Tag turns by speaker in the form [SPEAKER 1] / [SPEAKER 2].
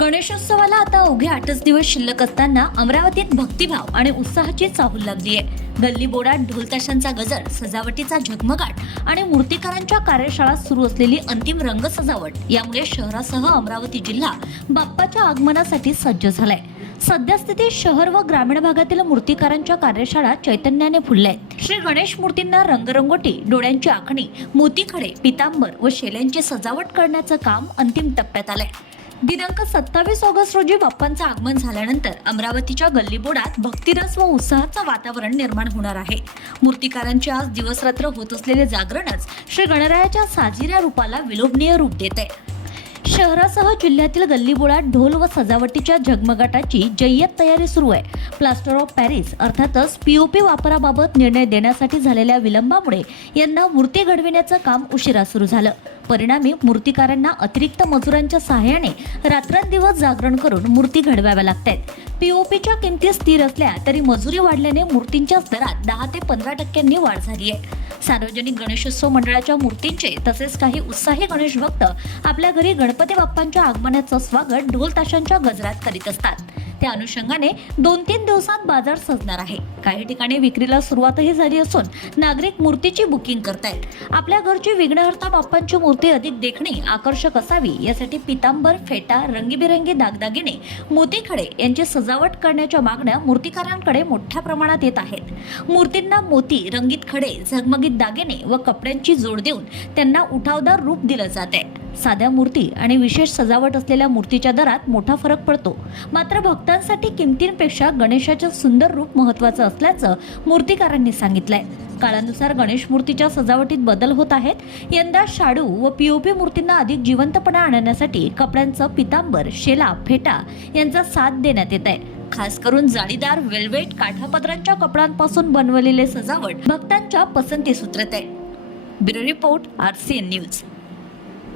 [SPEAKER 1] गणेशोत्सवाला आता अवघे आठच दिवस शिल्लक असताना अमरावतीत भक्तिभाव आणि उत्साहाची चाहूल लागली आहे. गल्ली बोडात ढोलताशांचा गजर सजावटीचा झगमगाट आणि मूर्तिकारांच्या कार्यशाळा सुरू असलेली अंतिम रंग सजावट यामुळे शहरासह अमरावती जिल्हा बाप्पाच्या आगमनासाठी सज्ज झालाय. सद्यस्थितीत शहर व ग्रामीण भागातील मूर्तिकारांच्या कार्यशाळा चैतन्याने फुलल्या आहेत. श्री गणेश मूर्तींना रंगरंगोटी डोळ्यांची आखणी मोतीखडे पितांबर व शेल्यांची सजावट करण्याचं काम अंतिम टप्प्यात आलंय. दिनांक सत्तावीस ऑगस्ट रोजी बाप्पांचं आगमन झाल्यानंतर अमरावतीच्या गल्लीबोडात भक्तिरस व उत्साहाचं वातावरण निर्माण होणार आहे. मूर्तिकारांचे आज दिवसरात्र होत असलेले जागरणच श्री गणरायाच्या साजिऱ्या रूपाला विलोभनीय रूप देत आहे शहरासह जिल्ह्यातील गल्लीबोळात ढोल व सजावटीच्या झगमगाटाची जय्यत तयारी सुरू आहे. प्लास्टर ऑफ पॅरिस अर्थातच पीओपी वापराबाबत निर्णय देण्यासाठी झालेल्या विलंबामुळे यांना मूर्ती घडविण्याचं काम उशिरा सुरू झालं. परिणामी मूर्तिकारांना अतिरिक्त मजुरांच्या सहाय्याने रात्रंदिवस जागरण करून मूर्ती घडवाव्या लागत आहेत पीओपीच्या किमती स्थिर असल्या तरी मजुरी वाढल्याने मूर्तींच्या दरात दहा ते पंधरा टक्क्यांनी वाढ झाली आहे. सार्वजनिक गणेशोत्सव मंडळाच्या मूर्तींचे तसेच काही उत्साही गणेश भक्त आपल्या घरी गणपती बाप्पांच्या आगमनाचं स्वागत ढोल ताशांच्या गजरात करीत असतात. त्या अनुषंगाने दोन तीन दिवसात बाजार सजणार आहे. काही ठिकाणी विक्रीला सुरुवातही झाली असून नागरिक मूर्तीची बुकिंग करतायत. आपल्या घरची विघ्नहर्ता बाप्पांची मूर्ती अधिक देखणी आकर्षक असावी यासाठी पितांबर फेटा रंगीबिरंगी दागदागिने मोतीखडे यांची सजावट करण्याच्या मागण्या मूर्तिकारांकडे मोठ्या प्रमाणात येत आहेत. मूर्तींना मोती रंगीत खडे झगमगीत दागिने व कपड्यांची जोड देऊन त्यांना उठावदार रूप दिलं जात आहे. साध्या मूर्ती आणि विशेष सजावट असलेल्या मूर्तीच्या दरात मोठा फरक पडतो. मात्र भक्तांसाठी किमतींपेक्षा गणेशाचं सुंदर रूप महत्वाचं असल्याचं मूर्तिकारांनी सांगितलंय. काळानुसार गणेश मूर्तीच्या सजावटीत बदल होत आहेत. यंदा शाडू व पीओपी मूर्तींना अधिक जिवंतपणा आणण्यासाठी कपड्यांचं पितांबर शेला फेटा यांचा साथ देण्यात येत आहे. खास करून जाळीदार वेल्वेट काठापदरांच्या कपड्यांपासून बनवलेले सजावट भक्तांच्या पसंतीस उतरत आहे. Bureau report R C N news.